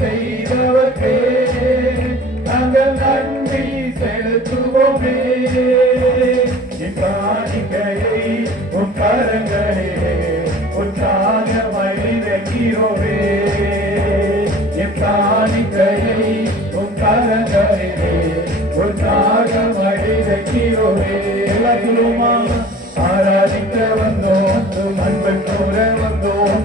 செய்தவர்க்கே நாங்கள் நன்றி செலுத்துவோமே. இக்காணிக்கையை உன் கரங்களிலே உற்சாகமாய் வைக்கிறோமே. இக்காணிக்கையை உன் கரங்களிலே உற்சாகமாய் வைக்கிறோமே. எல்லாத்திலுமா ஆராதிக்க வந்தோம், அன்பை கூற வந்தோம்,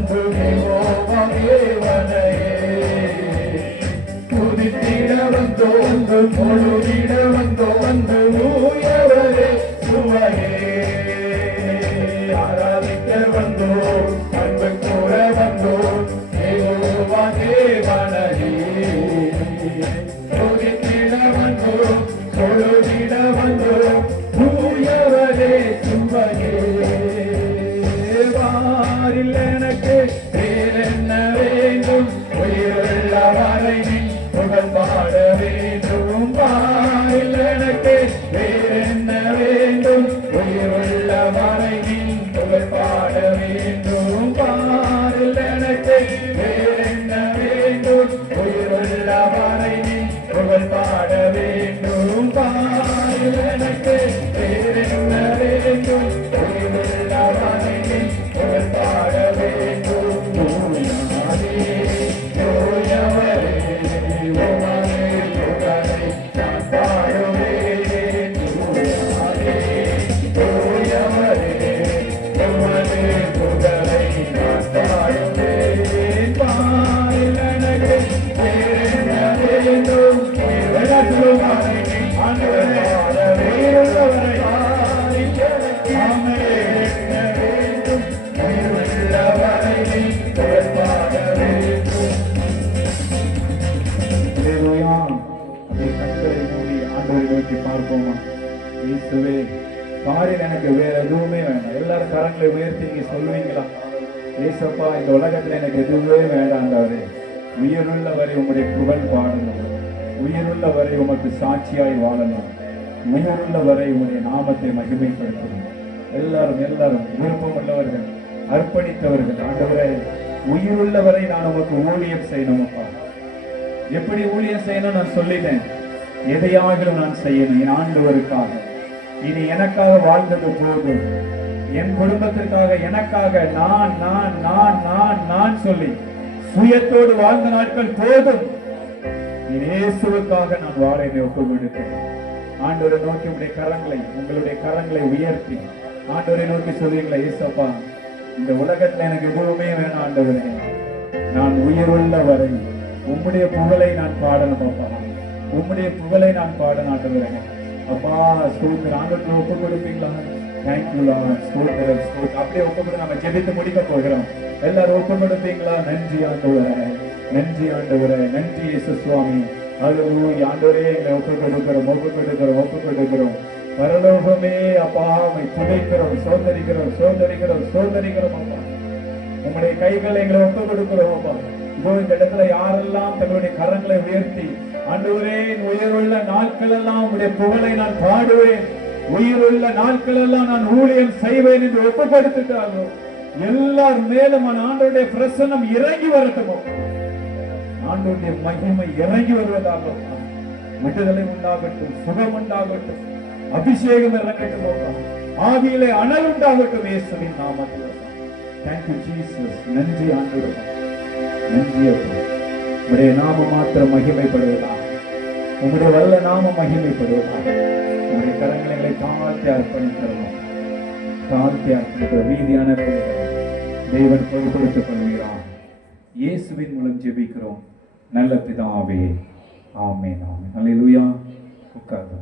துதித்திட வந்தோம், பொழுதிட வந்தோம், வந்து ஊயவரே சுவையே. ஆராதிக்க வந்தோம், அன்பை கூற வந்தோம், தேவா தேவனையே. துதித்திட வந்தோம், பொழுதிட வந்தோம், ஊயவரே சுவையே. வாரில் எனக்கு வேறென்ன வேண்டும், உயிருள்ள வரை நின் புகழ் பாட வேண்டும். வாரில் எனக்கு வேறென்ன வேண்டும், உயிருள்ள வரை நின் புகழ் பாட வேண்டும். வாரில் எனக்கு வேறென்ன வேண்டும், உயிருள்ள வரை நின் புகழ் பாட வேண்டும். வாரில் எனக்கு வேறென்ன வேண்டும், உயிருள்ள வரை நின் புகழ் பாட வேண்டும். காரில் எனக்கு வேற எதுவுமே வேண்டாம். எல்லாரும் கரங்களை உயர்த்தி நீங்க சொல்லுவீங்களா? ஏசப்பா, இந்த உலகத்துல எனக்கு எதுவுமே வேண்டாண்டவரே. உயிருள்ள வரை உங்களுடைய புகழ் பாடணும், உயிருள்ள வரை உமக்கு சாட்சியாய் வாழணும், உயிருள்ள வரை உங்களுடைய நாமத்தை மகிமைப்படுத்தணும். எல்லாரும் விருப்பம் உள்ளவர்கள், அர்ப்பணித்தவர்கள், ஆண்டவரே உயிருள்ள வரை நான் உமக்கு ஊழியம் செய்யணும். அப்பா, எப்படி ஊழியம் செய்யணும் நான் சொல்லிட்டேன். எதையாகிலும் நான் செய்யணும் என் ஆண்டவருக்காக. இனி எனக்காக வாழ்ந்தது போதும். என் குடும்பத்திற்காக, எனக்காக நான் நான் நான் நான் நான் சொல்லி சுயத்தோடு வாழ்ந்த நாட்கள் போதும். இயேசுவுக்காக நான் வாழ ஒப்பு கொடுக்கிறேன். ஆண்டவரை நோக்கி உங்களுடைய கரங்களை உயர்த்தி ஆண்டவரை நோக்கி சொல்லுவீங்களா? ஏசப்பா, இந்த உலகத்துல எனக்கு எதுவுமே வேணாம் ஆண்டவரே. நான் உயிருள்ள வரை உம்முடைய புகழை நான் பாடணும். அப்பா, உம்முடைய புகழை நான் பாடணும் ஆண்டவரே. அப்பா, ஸ்தோத்திரம். ஆண்டவருக்கு ஒப்பு கொடுப்பீங்களா? Thank you Lord. ஸ்தோத்திரம். அப்படியே ஒப்பு கொடுத்து நம்ம ஜெபித்து முடிக்க போகிறோம். எல்லாரும் ஒப்பு கொடுப்பீங்களா? நன்றி ஆண்டவரே, நன்றி ஆண்டவரே, நன்றி இயேசு சுவாமி. அல்லேலூயா. ஆண்டவரே, எங்களை ஒப்பு கொடுக்கிறோம். பரலோகமே அப்பா, உம்மை துதிக்கிறோம், சோதரிக்கிறோம் அப்பா. உம்முடைய கைகளை எங்களை ஒப்பு கொடுக்கிறோம் அப்பா. இதோ இந்த இடத்துல யாரெல்லாம் தங்களுடைய கரங்களை உயர்த்தி ஆண்டவரே, உயிருள்ள நாட்கள் எல்லாம் உங்களுடைய புகழை நான் பாடுவேன், உயிருள்ள நாட்கள் எல்லாம் நான் ஊழியம் செய்வேன் என்று ஒப்பு கொடுத்துட்டாங்க. எல்லார் மேலும் ஆண்டவருடைய பிரசன்னம் இறங்கி வரட்டும். ஆண்டவருடைய மகிமை இறங்கி வருவதாக, விடுதலை உண்டாகட்டும், சுகம் உண்டாகட்டும், அபிஷேகம் இறங்கட்டும், ஆவியிலே அனல் உண்டாகட்டும் இயேசுவின் நாமத்தில். Thank you Jesus. நன்றி ஆண்டவரே, நன்றி அப்பா. உடைய நாமம் மாத்திரம் மகிமைப்படுவதா, உங்களுடைய வல்ல நாமம் மகிமைப்படுவதா. உங்களுடைய கரங்களை தாழ்த்தி அர்ப்பணிக்கிறோம். வீதியான தேவன் பொறுப்படுத்திக் கொள்கிறார். இயேசுவின் மூலம் ஜெபிக்கிறோம் நல்ல பிதாவே. ஆமென். அல்லேலூயா. உட்கார்ந்து